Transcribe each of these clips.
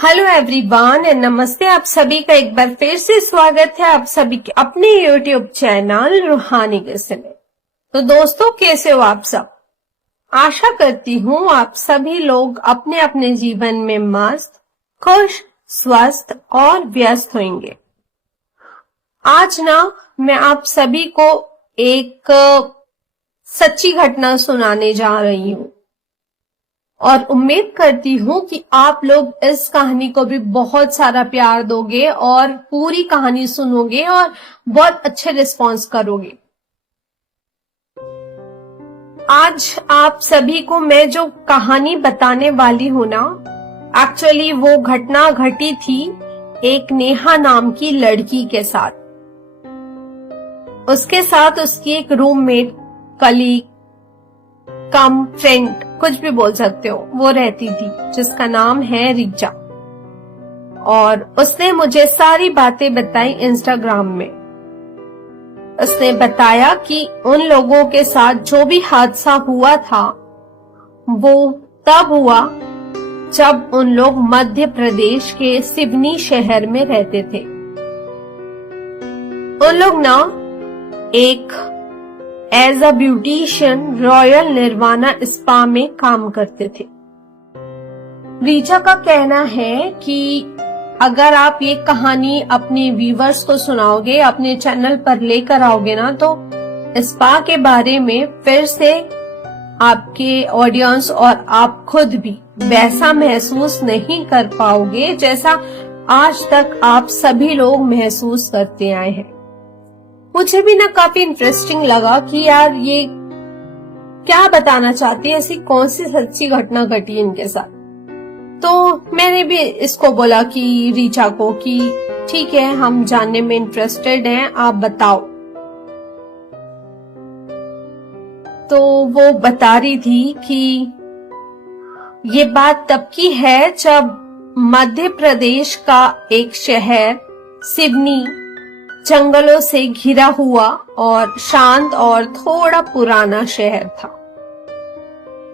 Hello everyone and नमस्ते। आप सभी का एक बार फिर से स्वागत है आप सभी के अपने यूट्यूब चैनल रूहानी किस्से में। तो दोस्तों, कैसे हो आप सब? आशा करती हूँ आप सभी लोग अपने अपने जीवन में मस्त, खुश, स्वस्थ और व्यस्त होंगे। आज मैं आप सभी को एक सच्ची घटना सुनाने जा रही हूँ और उम्मीद करती हूँ कि आप लोग इस कहानी को भी बहुत सारा प्यार दोगे और पूरी कहानी सुनोगे और बहुत अच्छे रिस्पॉन्स करोगे। आज आप सभी को मैं जो कहानी बताने वाली हूँ एक्चुअली वो घटना घटी थी एक नेहा नाम की लड़की के साथ। उसके साथ उसकी एक रूममेट, कलीग, कम फ्रेंड, कुछ भी बोल सकते हो, वो रहती थी जिसका नाम है रीचा। और उसने मुझे सारी बातें बताई इंस्टाग्राम में। उसने बताया कि उन लोगों के साथ जो भी हादसा हुआ था वो तब हुआ जब उन लोग मध्य प्रदेश के सिवनी शहर में रहते थे। उन लोग एक as a beautician Royal Nirvana spa में काम करते थे। रीचा का कहना है कि अगर आप ये कहानी अपने व्यूवर्स को सुनाओगे, अपने चैनल पर लेकर आओगे तो स्पा के बारे में फिर से आपके ऑडियंस और आप खुद भी वैसा महसूस नहीं कर पाओगे जैसा आज तक आप सभी लोग महसूस करते आए हैं। मुझे भी काफी इंटरेस्टिंग लगा कि यार ये क्या बताना चाहती है, ऐसी कौन सी सच्ची घटना घटी इनके साथ। तो मैंने भी इसको बोला कि रीचा को कि ठीक है, हम जानने में इंटरेस्टेड हैं, आप बताओ। तो वो बता रही थी कि ये बात तब की है जब मध्य प्रदेश का एक शहर सिवनी जंगलों से घिरा हुआ और शांत और थोड़ा पुराना शहर था।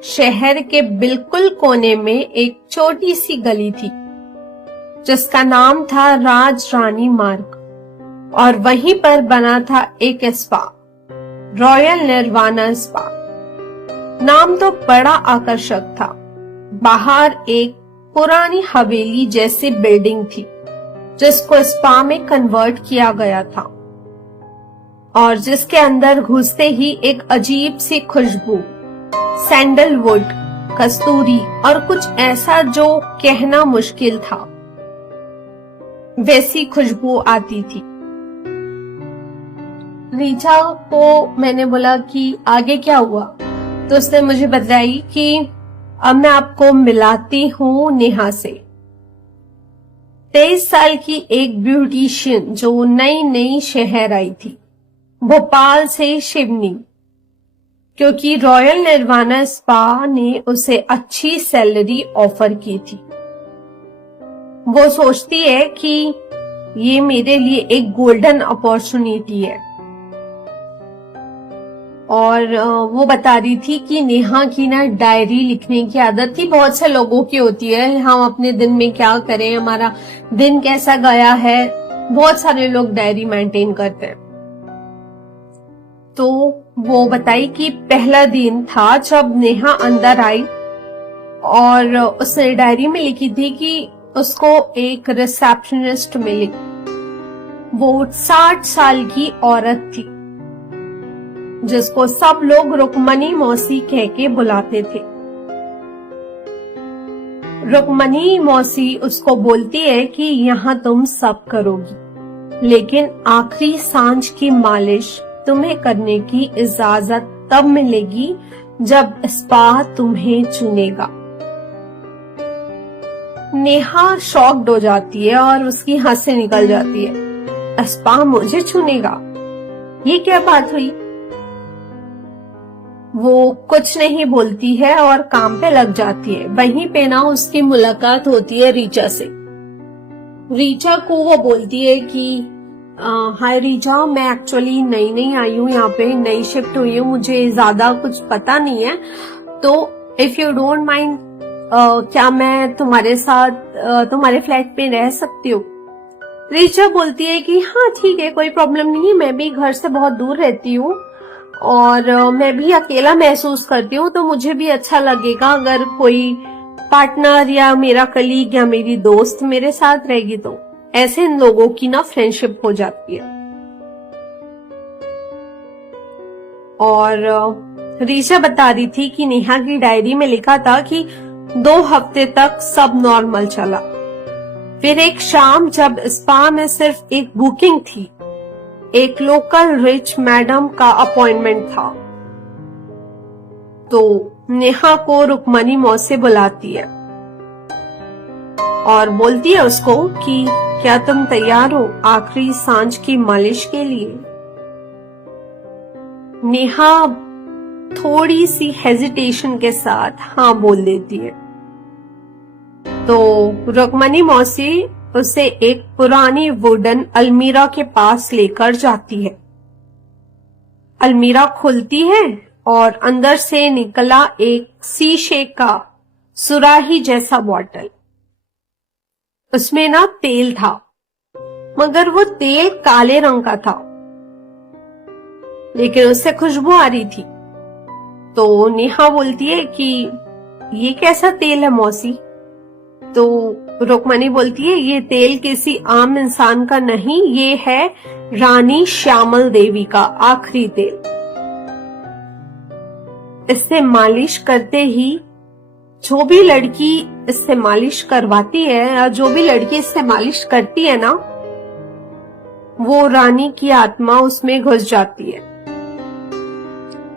शहर के बिल्कुल कोने में एक छोटी सी गली थी जिसका नाम था राज रानी मार्ग और वहीं पर बना था एक स्पा, रॉयल निर्वाणा स्पा। नाम तो बड़ा आकर्षक था। बाहर एक पुरानी हवेली जैसी बिल्डिंग थी जिसको स्पा में कन्वर्ट किया गया था और जिसके अंदर घुसते ही एक अजीब सी खुशबू, सैंडलवुड, कस्तूरी और कुछ ऐसा जो कहना मुश्किल था, वैसी खुशबू आती थी। रीचा को मैंने बोला कि आगे क्या हुआ, तो उसने मुझे बताई कि अब मैं आपको मिलाती हूँ नेहा से। 23 साल की एक ब्यूटिशियन जो नई नई शहर आई थी, भोपाल से सिवनी, क्योंकि रॉयल निर्वाणा स्पा ने उसे अच्छी सैलरी ऑफर की थी। वो सोचती है कि ये मेरे लिए एक गोल्डन अपॉर्चुनिटी है। और वो बता रही थी कि नेहा की डायरी लिखने की आदत थी, बहुत से लोगों की होती है, हम अपने दिन में क्या करें, हमारा दिन कैसा गया है, बहुत सारे लोग डायरी मेंटेन करते हैं। तो वो बताई कि पहला दिन था जब नेहा अंदर आई और उसने डायरी में लिखी थी कि उसको एक रिसेप्शनिस्ट मिली। वो 60 साल की औरत थी जिसको सब लोग रुक्मणी मौसी कह के बुलाते थे। रुक्मणी मौसी उसको बोलती है कि यहाँ तुम सब करोगी, लेकिन आखिरी सांझ की मालिश तुम्हें करने की इजाजत तब मिलेगी जब स्पा तुम्हें चुनेगा। नेहा शॉक्ड हो जाती है और उसकी हंसी निकल जाती है। स्पा मुझे चुनेगा, ये क्या बात हुई? वो कुछ नहीं बोलती है और काम पे लग जाती है। वहीं पे उसकी मुलाकात होती है रीचा से। रीचा को वो बोलती है कि हाय रीचा, मैं एक्चुअली नई आई हूँ, यहाँ पे नई शिफ्ट हुई हूँ, मुझे ज्यादा कुछ पता नहीं है, तो इफ यू डोंट माइंड क्या मैं तुम्हारे साथ तुम्हारे फ्लैट में रह सकती हूँ? ऋचा बोलती है कि हाँ ठीक है, कोई प्रॉब्लम नहीं है, मैं भी घर से बहुत दूर रहती हूँ और मैं भी अकेला महसूस करती हूँ, तो मुझे भी अच्छा लगेगा अगर कोई पार्टनर या मेरा कलीग या मेरी दोस्त मेरे साथ रहेगी। तो ऐसे इन लोगों की ना फ्रेंडशिप हो जाती है। और ऋचा बता रही थी कि नेहा की डायरी में लिखा था कि 2 हफ्ते तक सब नॉर्मल चला। फिर एक शाम जब स्पा में सिर्फ एक बुकिंग थी, एक लोकल रिच मैडम का अपॉइंटमेंट था, तो नेहा को रुक्मणी मौसी बुलाती है और बोलती है उसको कि क्या तुम तैयार हो आखिरी सांझ की मालिश के लिए? नेहा थोड़ी सी हेजिटेशन के साथ हाँ बोल देती है। तो रुक्मणी मौसी उसे एक पुरानी वुडन अलमीरा के पास लेकर जाती है। अलमीरा खुलती है और अंदर से निकला एक शीशे का सुराही जैसा बॉटल। उसमें ना तेल था, मगर वो तेल काले रंग का था, लेकिन उससे खुशबू आ रही थी। तो नेहा बोलती है कि ये कैसा तेल है मौसी? तो रुक्मणी बोलती है ये तेल किसी आम इंसान का नहीं, ये है रानी श्यामल देवी का आखिरी तेल। इससे मालिश करते ही जो भी लड़की इससे मालिश करवाती है या जो भी लड़की इससे मालिश करती है ना, वो रानी की आत्मा उसमें घुस जाती है,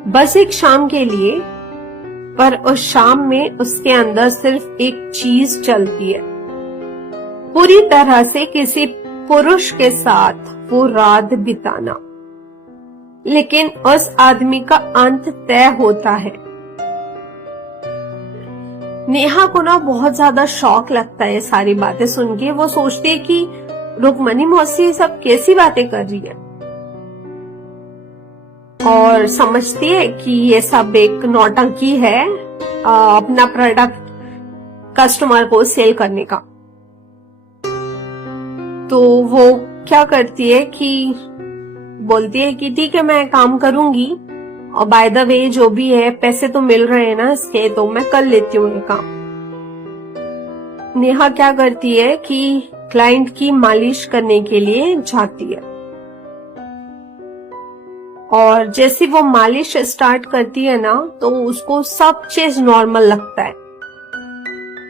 बस एक शाम के लिए। पर उस शाम में उसके अंदर सिर्फ एक चीज चलती है, पूरी तरह से किसी पुरुष के साथ वो रात बिताना। लेकिन उस आदमी का अंत तय होता है। नेहा को ना बहुत ज्यादा शौक लगता है सारी बातें सुन के। वो सोचती है कि रुक्मणी मौसी सब कैसी बातें कर रही है, और समझती है कि ये सब एक नौटंकी है अपना प्रोडक्ट कस्टमर को सेल करने का। तो वो क्या करती है कि बोलती है कि ठीक है मैं काम करूंगी, और बाय द वे जो भी है पैसे तो मिल रहे हैं ना इसके, तो मैं कर लेती हूँ ये काम। नेहा क्या करती है कि क्लाइंट की मालिश करने के लिए जाती है, और जैसे वो मालिश स्टार्ट करती है ना तो उसको सब चीज नॉर्मल लगता है।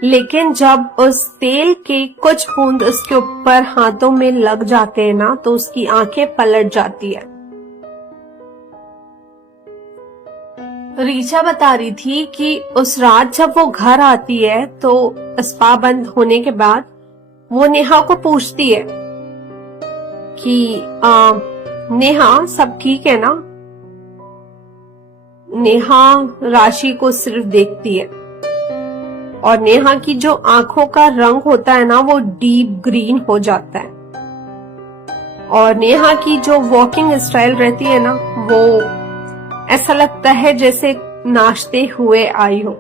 लेकिन जब उस तेल के कुछ बूंद उसके ऊपर हाथों में लग जाते हैं ना तो उसकी आंखें पलट जाती है। ऋचा बता रही थी कि उस रात जब वो घर आती है तो स्पा बंद होने के बाद वो नेहा को पूछती है कि नेहा सब ठीक है ना? नेहा राशि को सिर्फ देखती है, और नेहा की जो आंखों का रंग होता है ना वो डीप ग्रीन हो जाता है, और नेहा की जो वॉकिंग स्टाइल रहती है ना वो ऐसा लगता है जैसे नाचते हुए आई हो।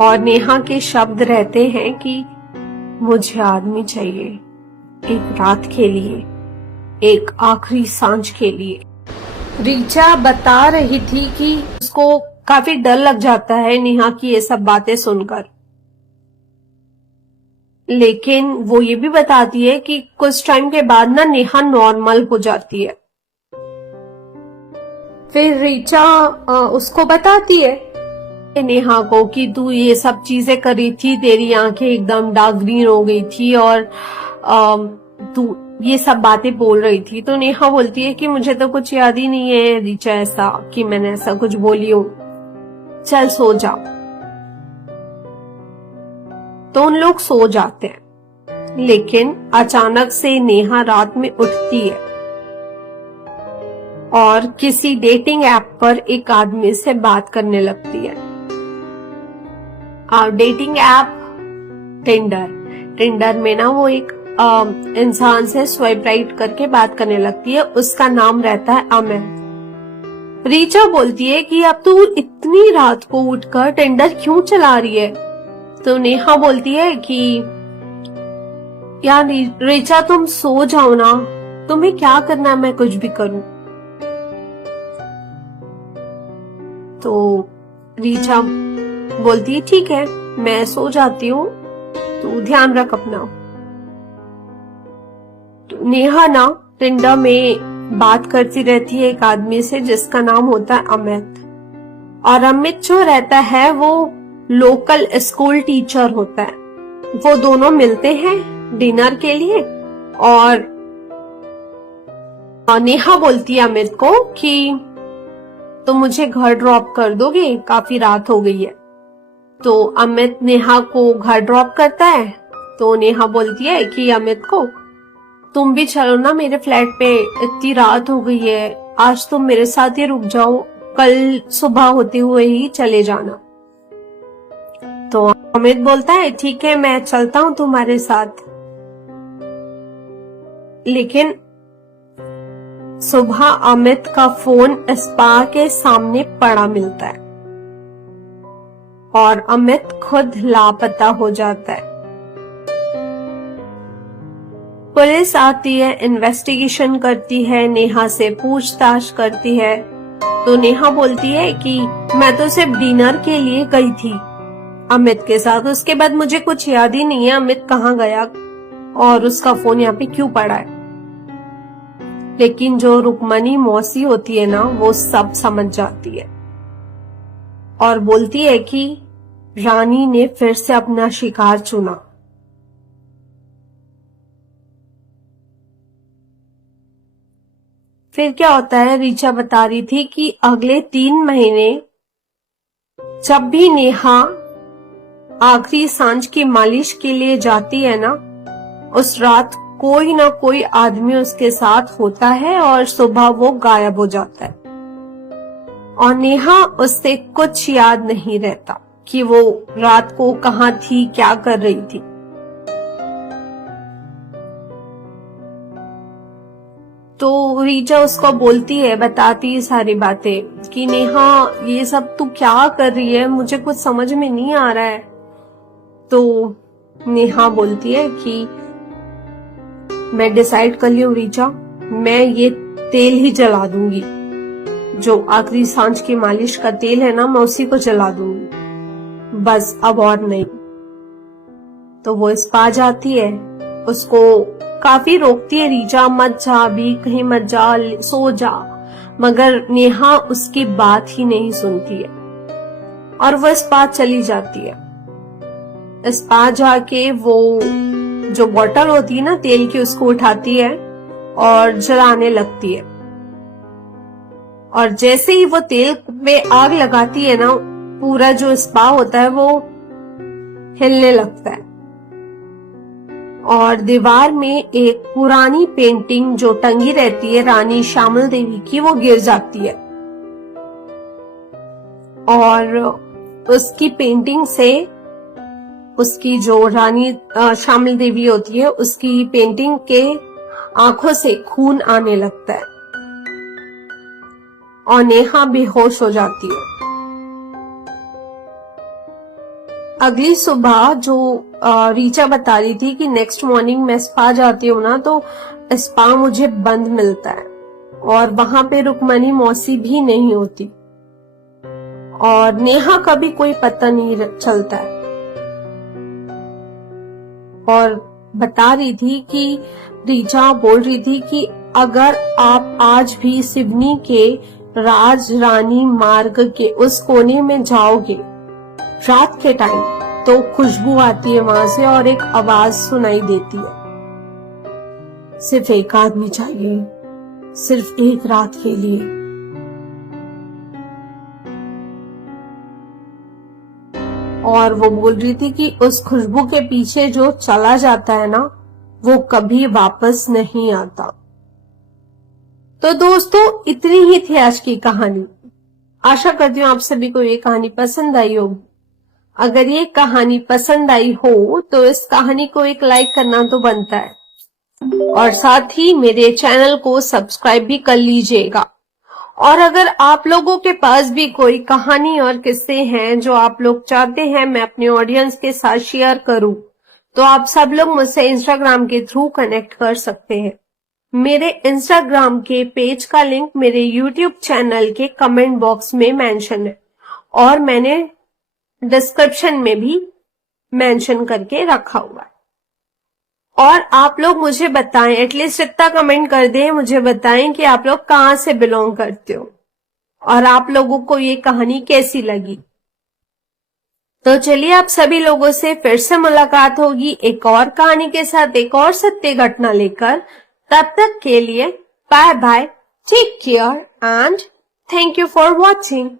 और नेहा के शब्द रहते हैं कि मुझे आदमी चाहिए एक रात के लिए, एक आखिरी सांझ के लिए। ऋचा बता रही थी कि उसको काफी डर लग जाता है नेहा की ये सब बातें सुनकर, लेकिन वो ये भी बताती है कि कुछ टाइम के बाद ना नेहा नॉर्मल हो जाती है। फिर ऋचा उसको बताती है नेहा को कि तू ये सब चीजें करी थी, तेरी आंखें एकदम डार्क ग्रीन हो गई थी और तू ये सब बातें बोल रही थी। तो नेहा बोलती है कि मुझे तो कुछ याद ही नहीं है ऋचा ऐसा कि मैंने ऐसा कुछ बोली हो, चल सो जा। तो उन लोग सो जाते हैं, लेकिन अचानक से नेहा रात में उठती है और किसी डेटिंग ऐप पर एक आदमी से बात करने लगती है। डेटिंग ऐप टिंडर में ना वो एक इंसान से स्वाइप राइट करके बात करने लगती है। उसका नाम रहता है अमित। रीचा बोलती है कि अब तू इतनी रात को उठकर टेंडर क्यों चला रही है। तो नेहा बोलती है कि यार रीचा तुम सो जाओ ना, तुम्हें क्या करना है, मैं कुछ भी करूं। तो रीचा बोलती है ठीक है मैं सो जाती हूँ, तू ध्यान रख अपना। तो नेहा ना टिंडा में बात करती रहती है एक आदमी से जिसका नाम होता है अमित। और अमित जो रहता है वो लोकल स्कूल टीचर होता है। वो दोनों मिलते हैं डिनर के लिए और नेहा बोलती है अमित को कि तुम मुझे घर ड्रॉप कर दोगे, काफी रात हो गई है। तो अमित नेहा को घर ड्रॉप करता है। तो नेहा बोलती है कि अमित को तुम भी चलो ना मेरे फ्लैट पे, इतनी रात हो गई है, आज तुम मेरे साथ ही रुक जाओ, कल सुबह होते हुए ही चले जाना। तो अमित बोलता है ठीक है मैं चलता हूं तुम्हारे साथ। लेकिन सुबह अमित का फोन स्पा के सामने पड़ा मिलता है और अमित खुद लापता हो जाता है। पुलिस आती है, इन्वेस्टिगेशन करती है, नेहा से पूछताछ करती है। तो नेहा बोलती है कि मैं तो सिर्फ डिनर के लिए गई थी अमित के साथ, उसके बाद मुझे कुछ याद ही नहीं है अमित कहाँ गया और उसका फोन यहाँ पे क्यों पड़ा है। लेकिन जो रुक्मणी मौसी होती है ना वो सब समझ जाती है और बोलती है कि रानी ने फिर से अपना शिकार चुना। फिर क्या होता है, रीचा बता रही थी कि अगले 3 महीने जब भी नेहा आखिरी सांझ की मालिश के लिए जाती है ना, उस रात कोई ना कोई आदमी उसके साथ होता है और सुबह वो गायब हो जाता है और नेहा उससे कुछ याद नहीं रहता कि वो रात को कहाँ थी, क्या कर रही थी। तो रीचा उसको बोलती है, बताती है सारी बातें कि नेहा ये सब तू क्या कर रही है, मुझे कुछ समझ में नहीं आ रहा है। तो नेहा बोलती है कि मैं डिसाइड कर ली हूँ रीचा, मैं ये तेल ही जला दूंगी, जो आखिरी सांझ की मालिश का तेल है ना मैं उसी को जला दूंगी, बस अब और नहीं। तो वो स्पा जाती है, उसको काफी रोकती है रीचा, मत जा अभी, कहीं मत जा, सो जा, मगर नेहा उसकी बात ही नहीं सुनती है और वो स्पा चली जाती है। स्पा जाके वो जो बॉटल होती है ना तेल की उसको उठाती है और जलाने लगती है और जैसे ही वो तेल पे आग लगाती है ना, पूरा जो स्पा होता है वो हिलने लगता है और दीवार में एक पुरानी पेंटिंग जो टंगी रहती है रानी श्यामल देवी की, वो गिर जाती है और उसकी पेंटिंग से उसकी जो रानी श्यामल देवी होती है उसकी पेंटिंग के आंखों से खून आने लगता है और नेहा बेहोश हो जाती है। अगली सुबह जो रीचा बता रही थी कि नेक्स्ट मॉर्निंग मैं स्पा जाती हूँ ना, तो स्पा मुझे बंद मिलता है और वहां पे रुक्मणी मौसी भी नहीं होती और नेहा का भी कोई पता नहीं चलता है। और बता रही थी कि रीचा बोल रही थी कि अगर आप आज भी सिवनी के राज रानी मार्ग के उस कोने में जाओगे रात के टाइम, तो खुशबू आती है वहां से और एक आवाज सुनाई देती है, सिर्फ एक आदमी चाहिए, सिर्फ एक रात के लिए। और वो बोल रही थी कि उस खुशबू के पीछे जो चला जाता है ना, वो कभी वापस नहीं आता। तो दोस्तों इतनी ही थी आज की कहानी। आशा करती हूँ आप सभी को ये कहानी पसंद आई होगी। अगर ये कहानी पसंद आई हो तो इस कहानी को एक लाइक करना तो बनता है और साथ ही मेरे चैनल को सब्सक्राइब भी कर लीजिएगा और अगर आप लोगों के पास भी कोई कहानी और किस्से हैं जो आप लोग चाहते हैं मैं अपने ऑडियंस के साथ शेयर करूं, तो आप सब लोग मुझसे इंस्टाग्राम के थ्रू कनेक्ट कर सकते हैं। मेरे इंस्टाग्राम के पेज का लिंक मेरे यूट्यूब चैनल के कमेंट बॉक्स में मेंशन है और मैंने डिस्क्रिप्शन में भी मेंशन करके रखा हुआ है। और आप लोग मुझे बताएं, एटलीस्ट इतना कमेंट कर दें, मुझे बताएं कि आप लोग कहां से बिलोंग करते हो और आप लोगों को ये कहानी कैसी लगी। तो चलिए आप सभी लोगों से फिर से मुलाकात होगी एक और कहानी के साथ, एक और सत्य घटना लेकर। तब तक के लिए bye bye, take care and thank you for watching.